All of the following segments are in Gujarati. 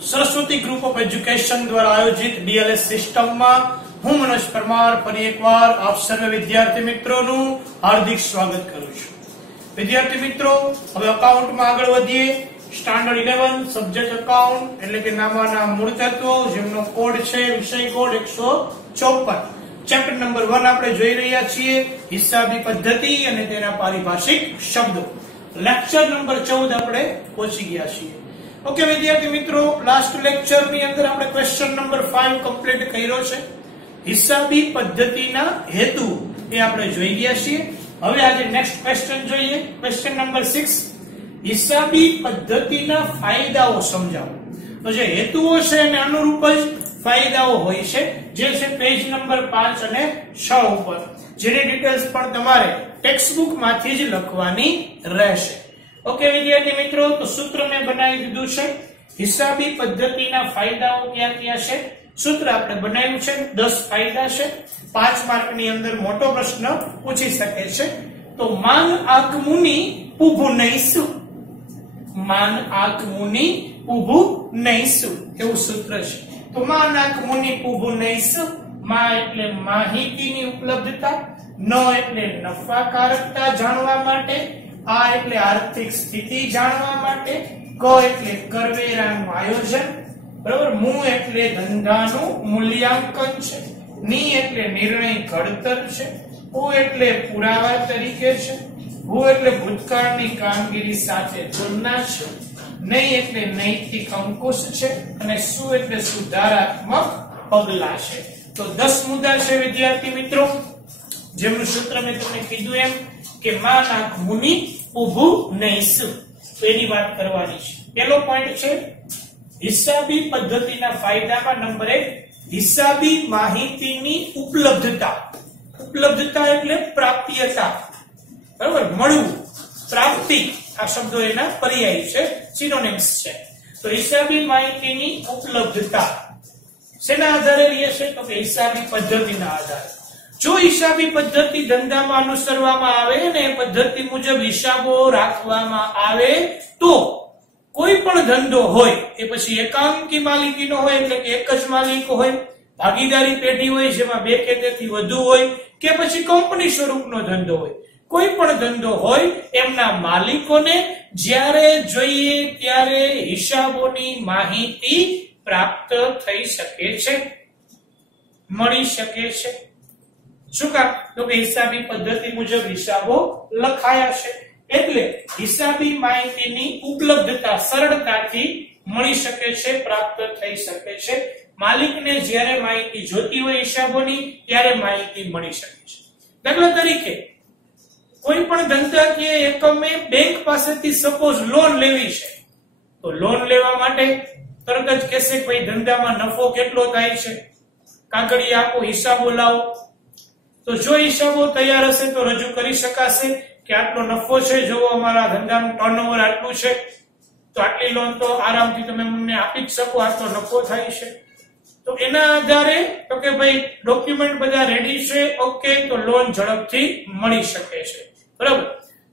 सरस्वती ग्रुप ऑफ एज्युकेशन द्वारा आयोजित डीएलएस सिस्टम में हूँ मनोज परमार फरी एक बार आप सर्व विद्यार्थी मित्रों हार्दिक स्वागत करूं छुं। विद्यार्थी मित्रों, हवे अकाउंट में आगळ वधीए। स्टैंडर्ड 11 सब्जेक्ट अकाउंट एटले के नामाना मूळ तत्वो जेमनो कोड छे विषय कोड 154। चैप्टर नंबर 1 આપણે જોઈ રહ્યા છીએ હિસાબી પદ્ધતિ અને તેના પારિભાષિક શબ્દો। લેક્ચર નંબર 14 આપણે પહોંચી ગયા છીએ। ओके विद्यार्थी मित्रों, लास्ट लेक्चर ની અંદર આપણે ક્વેશ્ચન નંબર 5 કમ્પ્લીટ કર્યો છે। હિસાબી પદ્ધતિના હેતુ એ આપણે જોઈ ગયા છીએ। હવે આજે નેક્સ્ટ ક્વેશ્ચન જોઈએ, ક્વેશ્ચન નંબર 6। હિસાબી પદ્ધતિના ફાયદાઓ સમજાવો। તો જે હેતુઓ છે એને અનુરૂપ જ ફાયદાઓ હોય છે, જે છે પેજ નંબર 5 અને 6 ઉપર, જેની ડિટેલ્સ પણ તમારે ટેક્સ્ટ બુક માંથી જ લખવાની રહેશે। ओके विद्यार्थी मित्रों, तो सूत्र में बनावी दीधुं छे। हिसाबी पद्धतिना फायदाओ क्या छे? सूत्र आपणे बनाव्युं छे। 10 फायदा छे। 5 मार्क नी अंदर मोटो प्रश्न पूछी शके छे। तो मान आक मुनि उभु नहींसु, मान आक मुनि उभु नहींसु एवुं सूत्र छे। तो मान आक मुनि उभु नहींसु, मा एटले माहितीनी उपलब्धता, न एटले नफाकारकता जाणवा माटे, आ એટલે આર્થિક સ્થિતિ જાણવા માટે, ક એટલે કરવેરાનું આયોજન, બરાબર, મુ એટલે ધંધાનું મૂલ્યાંકન છે, ની એટલે નિર્ણય ઘડતર છે, ઉ એટલે પુરાવા તરીકે છે, ભૂ એટલે ભૂતકાળની કામગીરી સાથે તુલના છે, નઈ એટલે નૈતિક અંકુશ છે, અને સુ એટલે સુધારાત્મક પગલા છે। તો 10 મુદ્દા છે વિદ્યાર્થી મિત્રો, જેમનું સૂત્ર મેં તમને કીધું એમ કે માં નાક મુનિ ઉભુ નહીસુ, તો એની વાત કરવાની છે। પહેલો પોઈન્ટ છે હિસાબી પદ્ધતિના ફાયદામાં નંબર 1 હિસાબી માહિતીની ઉપલબ્ધતા। ઉપલબ્ધતા એટલે પ્રાપ્યતા, બરાબર, મળવું, પ્રાપ્તિ, આ શબ્દો એના પર્યાય છે, સિનોનિમ્સ છે। તો હિસાબી માહિતીની ઉપલબ્ધતા શેના આધારે રહે છે? તો કે હિસાબી પદ્ધતિના આધારે। जो हिसाबी पद्धति धंधा में अनुसरवामां आवे ने पद्धति मुजब हिसाबो राखवामां आवे तो कोई पण धंधो होय ए पछी एकांकी मालिकीनो होय એટલે કે એક જ માલિક હોય, ભાગીદારી પેઢી હોય જેમાં બે કે તેથી વધુ હોય, કે પછી કંપની સ્વરૂપનો ધંધો હોય, કોઈ પણ ધંધો હોય એમના માલિકોને જ્યારે જોઈએ ત્યારે હિસાબોની માહિતી પ્રાપ્ત થઈ શકે છે, મળી શકે છે। શું કામ? તો કે હિસાબી પદ્ધતિ મુજબ હિસાબો લખાયા છે એટલે હિસાબી માહિતીની ઉપલબ્ધતા સરળતાથી મળી શકે છે, પ્રાપ્ત થઈ શકે છે। માલિકને જ્યારે માહિતી જોતી હોય હિસાબોની ત્યારે માહિતી મળી શકે છે। દાખલા તરીકે કોઈ પણ ધંધાકીય એકમે બેંક પાસેથી સપોઝ લોન લેવી છે, તો લોન લેવા માટે તરત જ કહેશે કે ભાઈ ધંધામાં નફો કેટલો થાય છે, કાગળિયા આપો, હિસાબો લાવો। तो जो हिसाबो तैयार हशे तो रजू करी शकाशे कि आटलो नफो छे, जो अमारा धंधानुं टर्नओवर आटલું છે, तो आटली लोन तो आरामथी તમે મને આપી જ શકો, આટલો નફો થાય છે। તો એના આધારે તો કે ભાઈ ડોક્યુમેન્ટ બધા રેડી છે, ઓકે, તો લોન ઝડપથી મળી શકે છે, બરાબર।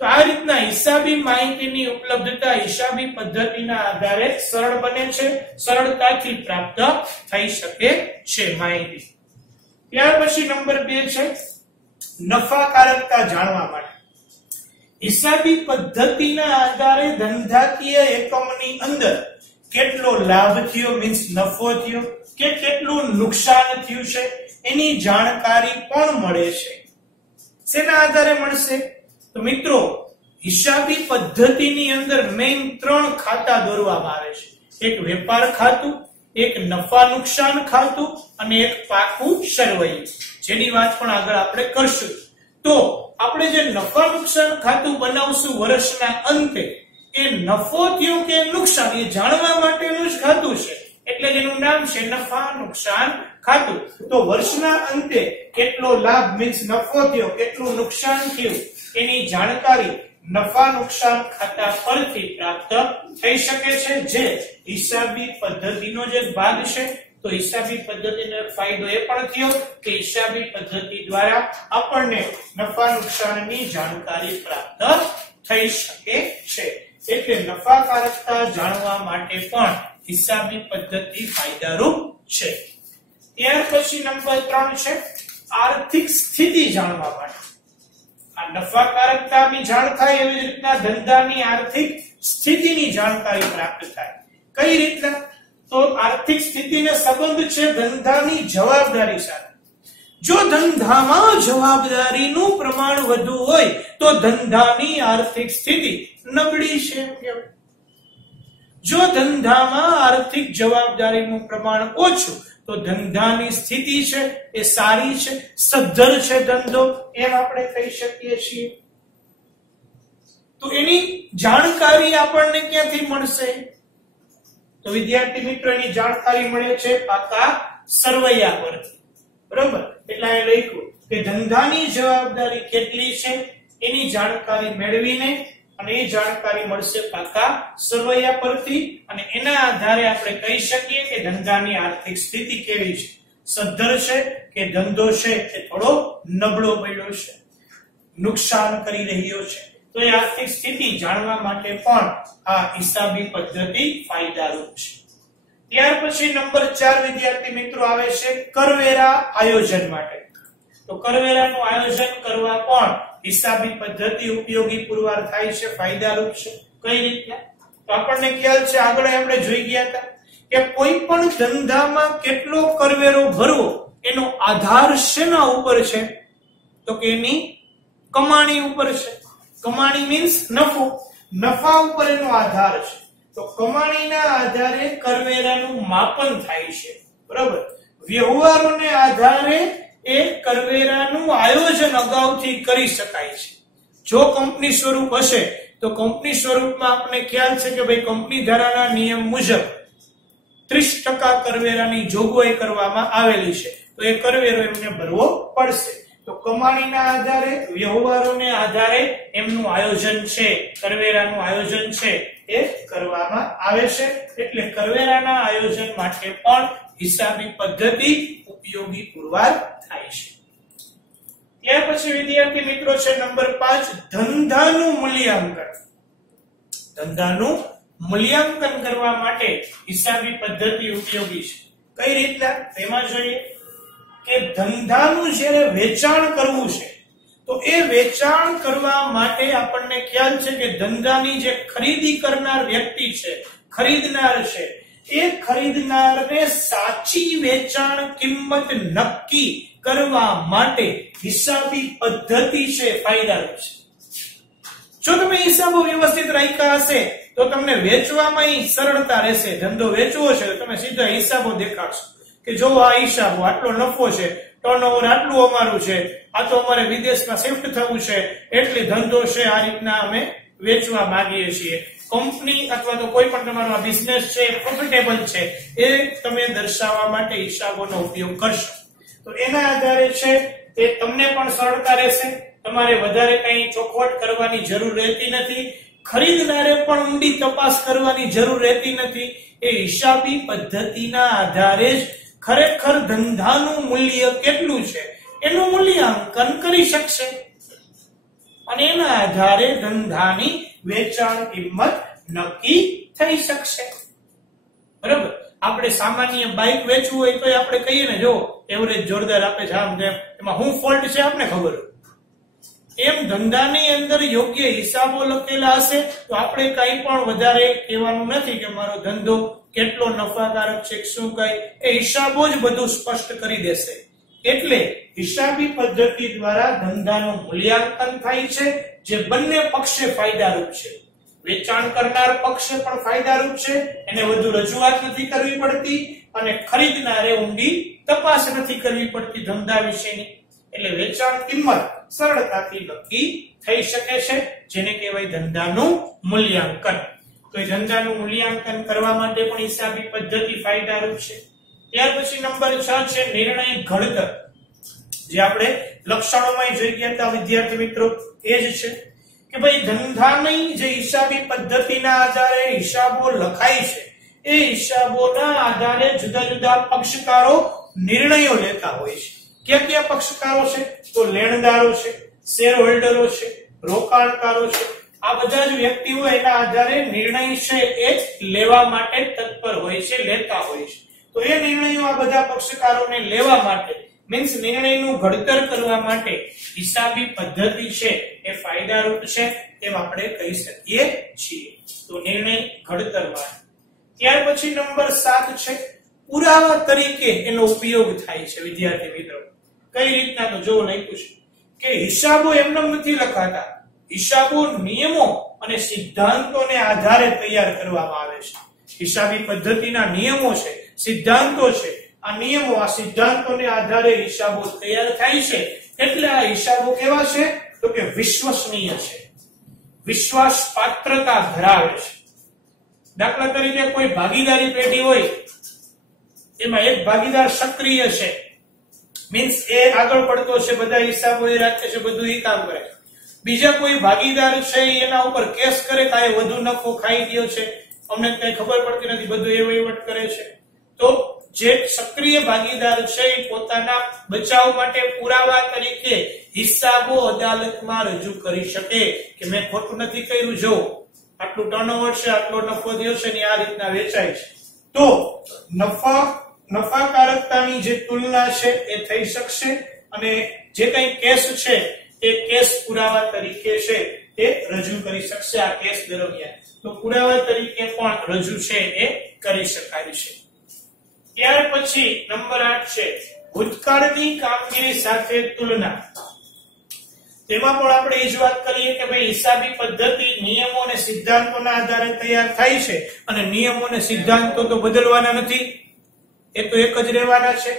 તો આ રીતના હિસાબી માહિતીની ઉપલબ્ધતા હિસાબી પદ્ધતિના આધારે સરળ બને છે, સરળતાથી પ્રાપ્ત થઈ શકે છે માહિતી। ત્યાર પછી નંબર 2 છે નફાકારકતા જાણવા માટે। હિસાબી પદ્ધતિના આધારે ધંધાકીય એકમની અંદર કેટલો લાભ થયો, મીન્સ નફો થયો કે કેટલું નુકસાન થયું છે એની જાણકારી પણ મળે છે। શેના આધારે મળશે? તો મિત્રો હિસાબી પદ્ધતિની અંદર મેઈન 3 ખાતા દોરવામાં આવે છે, એક વેપાર ખાતું, एक नफा नुकसान खातु અને એક પાકું સરવૈયું, જેની વાત પણ આગળ આપણે કરશું। તો આપણે જે નફા નુકસાન ખાતું બનાવશું વર્ષના અંતે, એ નફો થયો કે નુકસાન એ જાણવા માટેનું જ ખાતું છે, એટલે જેનું નામ છે નફા નુકસાન ખાતું। તો વર્ષના અંતે કેટલો લાભ મીન્સ નફો થયો, કેટલું નુકસાન થયું એની જાણકારી નફા નુકસાન ખાતા પરથી પ્રાપ્ત થઈ શકે છે, જે હિસાબી પદ્ધતિનો જ ભાગ છે। તો હિસાબી પદ્ધતિનો ફાયદો એ પણ થયો કે હિસાબી પદ્ધતિ દ્વારા આપણને નફા નુકસાનની જાણકારી પ્રાપ્ત થઈ શકે છે। એટલે નફાકારકતા જાણવા માટે પણ હિસાબી પદ્ધતિ ફાયદારૂપ છે. ત્યાર પછી નંબર 3 છે આર્થિક સ્થિતિ જાણવા માટે. આ નફાકારકતાની જાણ થાય એવી રીતના ધંધાની આર્થિક સ્થિતિની જાણકારી પ્રાપ્ત થાય. કઈ રીતના? તો આર્થિક સ્થિતિને સંબંધ છે ધંધાની જવાબદારી સાથે. જો ધંધામાં જવાબદારીનું પ્રમાણ વધુ હોય તો ધંધાની આર્થિક સ્થિતિ નબળી છે. જો ધંધામાં આર્થિક જવાબદારીનું પ્રમાણ ઓછું તો ધંધાની સ્થિતિ છે એ સારી છે, સદ્ધર છે ધંધો, એમ આપણે કહી શકીએ છીએ. તો એની જાણકારી આપણને ક્યાંથી મળશે? તો વિદ્યાર્થી મિત્રો એની જાણકારી મળે છે પાકા સરવૈયા પરથી. બરોબર? એટલે એ લખ્યું કે ધંધાની જવાબદારી કેટલી છે એની જાણકારી મેળવીને અને એ જાણકારી મળશે પાકા સરવૈયા પરથી, અને એના આધારે આપણે કહી શકીએ કે ધંધાની આર્થિક સ્થિતિ કેવી છે, સદ્ધર છે કે ધંધો છે એ થોડો નબળો પડ્યો છે, નુકસાન કરી રહ્યો છે. તો એ આર્થિક સ્થિતિ જાણવા માટે પણ આ હિસાબી પદ્ધતિ ફાયદારૂપ છે. ત્યાર પછી નંબર 4 વિદ્યાર્થી મિત્રો આવે છે કરવેરા આયોજન માટે. તો કરવેરાનું આયોજન કરવા પણ હિસાબી પદ્ધતિ ઉપયોગી પુરવાર થાય છે, ફાયદારૂપ છે. કઈ રીતે? તો આપણને ખ્યાલ છે આગળ આપણે જોઈ ગયા હતા કે કોઈ પણ ધંધામાં કેટલો કરવેરો ભરવો એનો આધાર શેના ઉપર છે? તો કે એની કમાણી ઉપર છે. કમાણી મીન્સ નફો, નફા ઉપર એનો આધાર છે. તો કમાણીના આધારે કરવેરાનું માપન થાય છે. બરાબર? વ્યવહારોને આધારે એ કરવેરાનું આયોજન અગાઉથી કરી શકાય છે. જો કંપની સ્વરૂપ હશે તો કંપની સ્વરૂપમાં આપણે ખ્યાલ છે કે ભાઈ કંપની ધારાના નિયમ મુજબ 30% કરવેરાની જોગવાઈ કરવામાં આવેલી છે. તો એ કરવેરો એમને ભરવો પડશે. તો કમાણીના આધારે, વ્યવહારોને આધારે એમનું આયોજન છે, કરવેરાનું આયોજન છે એ કરવામાં આવે છે. એટલે કરવેરાના આયોજન માટે પણ હિસાબી પદ્ધતિ ઉપયોગી પુરવાર થાય છે. ત્યાર પછી વિદ્યાર્થી મિત્રો છે નંબર 5 ધંધાનું મૂલ્યાંકન. ધંધાનું મૂલ્યાંકન કરવા માટે હિસાબી પદ્ધતિ ઉપયોગી છે. કઈ રીતના? તેમાં જોઈએ કે ધંધાનું જ્યારે વેચાણ કરવું છે તો એ વેચાણ કરવા માટે આપણને ખ્યાલ છે કે ધંધાની જે ખરીદી કરનાર વ્યક્તિ છે, ખરીદનાર છે, એ ખરીદનારને સાચી વેચાણ કિંમત નક્કી કરવા માટે હિસાબી પદ્ધતિ છે ફાયદારૂપ છે. જો તમે હિસાબો વ્યવસ્થિત રાખ્યા હશે તો તમને વેચવામાં સરળતા રહેશે. ધંધો વેચવો છે તો તમે સીધા હિસાબો દેખાડશો કે જો આ હિસાબો, આટલો નફો છે, ટર્નઓવર આટલું અમારું છે, આ તો અમારે વિદેશમાં શિફ્ટ થવું છે, એટલે ધંધો છે આ રીતના અમે વેચવા માંગીએ છીએ. કંપની અથવા તો કોઈ પણ તમારો આ બિઝનેસ છે પ્રોફિટેબલ છે એ તમે દર્શાવવા માટે હિસાબોનો ઉપયોગ કરશો. તો એના આધારે છે તે તમને પણ સરળતા રહેશે. તમારે વધારે કંઈ ચોખવટ કરવાની જરૂર રહેતી નથી. ખરીદનારે પણ ઊંડી તપાસ કરવાની જરૂર રહેતી નથી. એ હિસાબી પદ્ધતિના આધારે જ ખરેખર ધંધાનું મૂલ્ય કેટલું છે એનું મૂલ્યાંકન કરી શકશે અને એના આધારે ધંધાની વેચાણ કિંમત નક્કી થઈ શકશે. બરાબર? આપણે સામાન્ય બાઇક વેચવું હોય તો આપણે કહીએ ને, જો એવરેજ જોરદાર આપે છે, આમ તેમ, એમાં શું ફોલ્ટ છે આપને ખબર હોય. એમ ધંધાની અંદર યોગ્ય હિસાબો લખેલા હશે તો આપણે કંઈ પણ વધારે કહેવાનું નથી કે મારો ધંધો કેટલો નફાકારક છે, શું કઈ, એ હિસાબો જ બધું સ્પષ્ટ કરી દેશે. એટલે હિસાબી પદ્ધતિ દ્વારા ધંધાનું મૂલ્યાંકન થાય છે, જે બંને પક્ષે ફાયદારૂપ છે. વેચાણ કરનાર પક્ષે પણ ફાયદારૂપ છે, એને વધુ રજૂઆત નથી કરવી પડતી, અને ખરીદનારે ઊંડી તપાસ નથી કરવી પડતી ધંધા વિશેની. એટલે વેચાણ કિંમત સરળતાથી નક્કી થઈ શકે છે, જેને કહેવાય ધંધાનું મૂલ્યાંકન. તો એ ધંધાનું મૂલ્યાંકન કરવા માટે પણ હિસાબી પદ્ધતિ ફાયદારૂપ છે. ત્યાર પછી નંબર 6 છે નિર્ણય ઘડતર. જે આપણે લક્ષણોમાં જોઈ ગયા હતા વિદ્યાર્થી મિત્રો, એ જ છે કે ભાઈ ધંધાની જે હિસાબી પદ્ધતિના આધારે હિસાબો લખાય છે એ હિસાબોના આધારે જુદા જુદા પક્ષકારો નિર્ણયો લેતા હોય છે. ક્યાં ક્યાં પક્ષકારો છે? તો લેણદારો છે, શેર હોલ્ડરો છે, રોકાણકારો છે, આ બધા જ વ્યક્તિઓ એના આધારે નિર્ણય છે એ લેવા માટે તત્પર હોય છે, લેતા હોય છે. તો એ નિર્ણયો આ બધા પક્ષકારોને લેવા માટે મીન્સ નિર્ણયનું ઘડતર કરવા માટે હિસાબી પદ્ધતિ છે એ ફાયદારૂપ છે એમ આપણે કહી શકીએ છીએ. તો નિર્ણય ઘડતર માટે. ત્યાર પછી નંબર 7 છે પુરાવા તરીકે એનો ઉપયોગ થાય છે. વિદ્યાર્થી મિત્રો કઈ રીતના? તો જો લખ્યું છે કે હિસાબો એમને નથી લખાતા, હિસાબો નિયમો અને સિદ્ધાંતોને આધારે તૈયાર કરવામાં આવે છે. હિસાબી પદ્ધતિના નિયમો છે, સિદ્ધાંતો છે. આ નિયમો, આ સિદ્ધાંતોને આધારે હિસાબો તૈયાર થાય છે. એટલે આ હિસાબો કેવા છે? તો કે વિશ્વસનીય છે, વિશ્વાસ પાત્રતા ધરાવે છે. દાખલા તરીકે કોઈ ભાગીદારી પેઢી હોય, એમાં એક ભાગીદાર સક્રિય છે, મીન્સ એ આગળ પડતો છે, બધા હિસાબો એ રાખે છે, બધું એ કામ કરે. બીજા કોઈ ભાગીદાર છે એના ઉપર કેસ કરે કે આ વધુ નફો ખાઈ ગયો છે, અમને કઈ ખબર પડતી નથી, બધું એ વહીવટ કરે છે. તો જે સક્રિય ભાગીદાર છે એ પોતાના બચાવ માટે પુરાવા તરીકે હિસાબો અદાલતમાં રજૂ કરી શકે કે મેં ખોટું નથી કર્યું, જો આટલું ટર્નઓવર છે, આટલો નફો થયો છે ને આ રીતના વેચાય છે. તો નફાકારકતાની જે તુલના છે એ થઈ શકશે અને જે કંઈ કેસ છે એ કેસ પુરાવા તરીકે છે એ રજૂ કરી શકશે આ કેસ દરમિયાન. તો પુરાવા તરીકે પણ રજૂ છે એ કરી શકાય છે. ત્યાર પછી નંબર 8 છે ભૂતકાળની કામગીરી સાથે તુલના. તેમાં પણ આપણે એ જ વાત કરીએ કે ભાઈ હિસાબી પદ્ધતિ નિયમો અને સિદ્ધાંતોના આધારે તૈયાર થાય છે અને નિયમો અને સિદ્ધાંતો તો બદલવાના નથી, એ તો એક જ રહેવાના છે.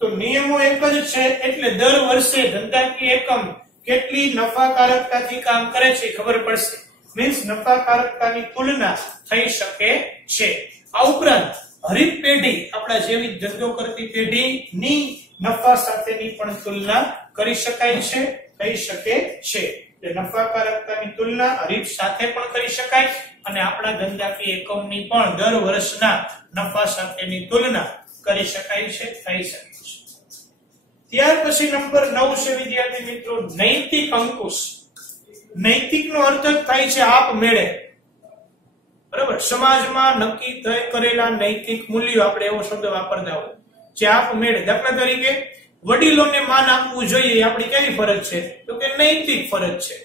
તો નિયમો એક જ છે એટલે દર વર્ષે ધંધાકીય એકમ કેટલી નફાકારકતાથી કામ કરે છે ખબર પડશે, મીન્સ નફાકારકતાની તુલના થઈ શકે છે. આ ઉપરાંત હરીફ પેઢી, આપણા જેવી ધંધો કરતી પેઢીની નફા સાથેની પણ તુલના કરી શકાય છે, થઈ શકે છે. નફાકારકતાની તુલના હરીફ સાથે પણ કરી શકાય અને આપણા ધંધાકીય એકમની પણ દર વર્ષના નફા સાથેની તુલના કરી શકાય છે, થઈ શકે છે. ત્યાર પછી નંબર 9 છે વિદ્યાર્થી મિત્રો નૈતિક અંકુશ. નૈતિકનો અર્થ થાય છે આપમેળે, બરાબર, સમાજમાં નક્કી કરેલા નૈતિક મૂલ્યો, આપણે એવો શબ્દ વાપરતા હોય જે આપમેળે. દાખલા તરીકે વડીલોને માન આપવું જોઈએ, આપણી કેવી ફરજ છે? તો કે નૈતિક ફરજ છે,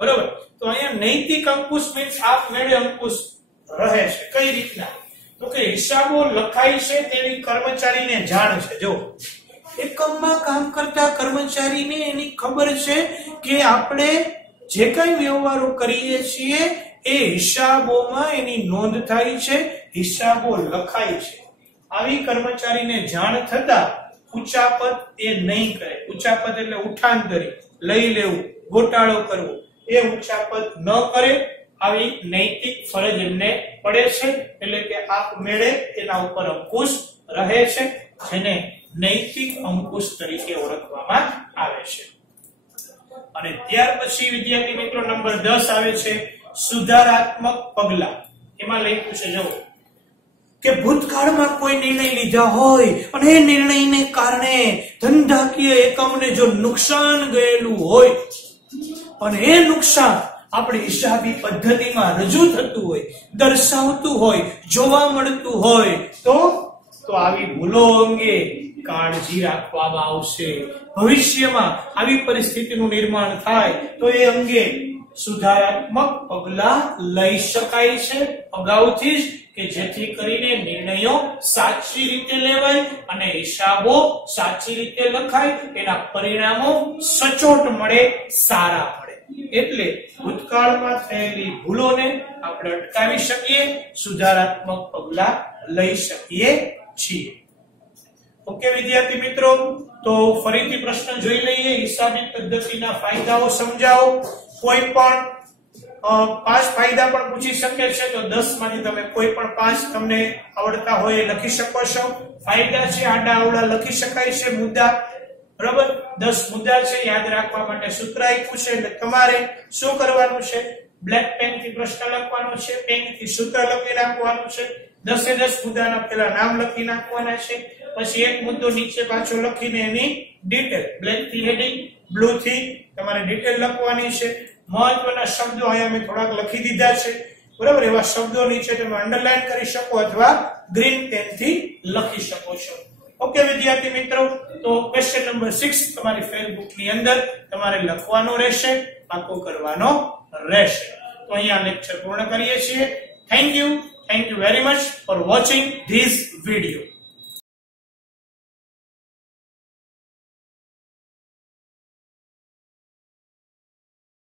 બરાબર. તો અહીંયા નૈતિક અંકુશ મીન્સ આપમેળે અંકુશ રહે છે. કઈ રીતના? તો કે હિસાબો લખાય છે તેની કર્મચારીને જાણ છે. જો એકમમાં કામ કરતા કર્મચારીને એની ખબર છે કે આપણે જે કઈ વ્યવહારો કરીએ છીએ એ હિસાબોમાં એની નોંધ થાય છે, હિસાબો લખાય છે. આવી કર્મચારીને જાણ થતા ઉચાપત એ નહીં કરે. ઉચાપત એટલે ઉઠાંતરી, લઈ લેવું, ગોટાળો કરવો, એ ઉચાપત ન કરે. આવી નૈતિક ફરજ એમને પડે છે એટલે કે આપમેળે એના ઉપર અંકુશ રહે છે, જેને નૈતિક અંકુશ તરીકે ઓળખવામાં આવે છે. અને ત્યાર પછી વિદ્યાર્થી મિત્રો નંબર 10 આવે છે સુધારાત્મક પગલા. એમાં લખ્યું છે જો કે ભૂતકાળમાં કોઈ નિર્ણય લીધા હોય અને એ નિર્ણયને કારણે ધંધાકીય એકમને જો નુકસાન ગયેલું હોય અને એ નુકસાન આપણી હિસાબી પદ્ધતિમાં રજૂ થતું હોય, દર્શાવતું હોય, જોવા મળતું હોય તો આવી ભૂલો અંગે કાળજી રાખવામાં આવશે. ભવિષ્યમાં આવી પરિસ્થિતિનું નિર્માણ થાય તો એ અંગે સુધારાત્મક પગલા લઈ શકાય છે અગાઉથી જ, કે જેથી કરીને નિર્ણયો સાચી રીતે લેવાય અને હિસાબો સાચી રીતે લખાય, એના પરિણામો સચોટ મળે, સારા મળે. એટલે ભૂતકાળમાં થયેલી ભૂલોને આપણે અટકાવી શકીએ, સુધારાત્મક પગલા લઈ શકીએ છીએ. ઓકે વિદ્યાર્થી મિત્રો, તો ફરીથી પ્રશ્ન જોઈ લઈએ. હિસાબી પદ્ધતિના ફાયદાઓ સમજાવો. કોઈ પણ 5 ફાયદા પણ પૂછી શકે છે, તો 10 માંથી તમે કોઈ પણ 5 તમને આવડતા હોય એ લખી શકો છો. ફાયદા છે આડા અવળા લખી શકાય છે. મુદ્દા, બરાબર, 10 મુદ્દા છે, યાદ રાખવા માટે સૂત્ર આપ્યું છે. એટલે તમારે શું કરવાનું છે? બ્લેક પેન થી પ્રશ્ન લખવાનો છે, પેન થી સૂત્ર લખી નાખવાનું છે. 10 મુદ્દાના પહેલા નામ લખી નાખવાના છે, પછી એક મુદ્દો નીચે પાછો લખીને એની ડિટેલ, બ્લેક થી હેડિંગ, બ્લુ થી તમારે ડિટેલ લખવાની છે. મહત્વના શબ્દો અહીંયા મેં થોડાક લખી દીધા છે બરાબર એવા શબ્દો નીચે તમે અંડરલાઈન કરી શકો અથવા ગ્રીન પેન થી લખી શકો છો ઓકે વિદ્યાર્થી મિત્રો તો ક્વેશ્ચન નંબર 6 તમારી ફેરબુક ની અંદર તમારે લખવાનો રહેશે પાકો કરવાનો રહેશે તો અહીંયા લેક્ચર પૂર્ણ કરીએ છીએ thank you very much for watching this video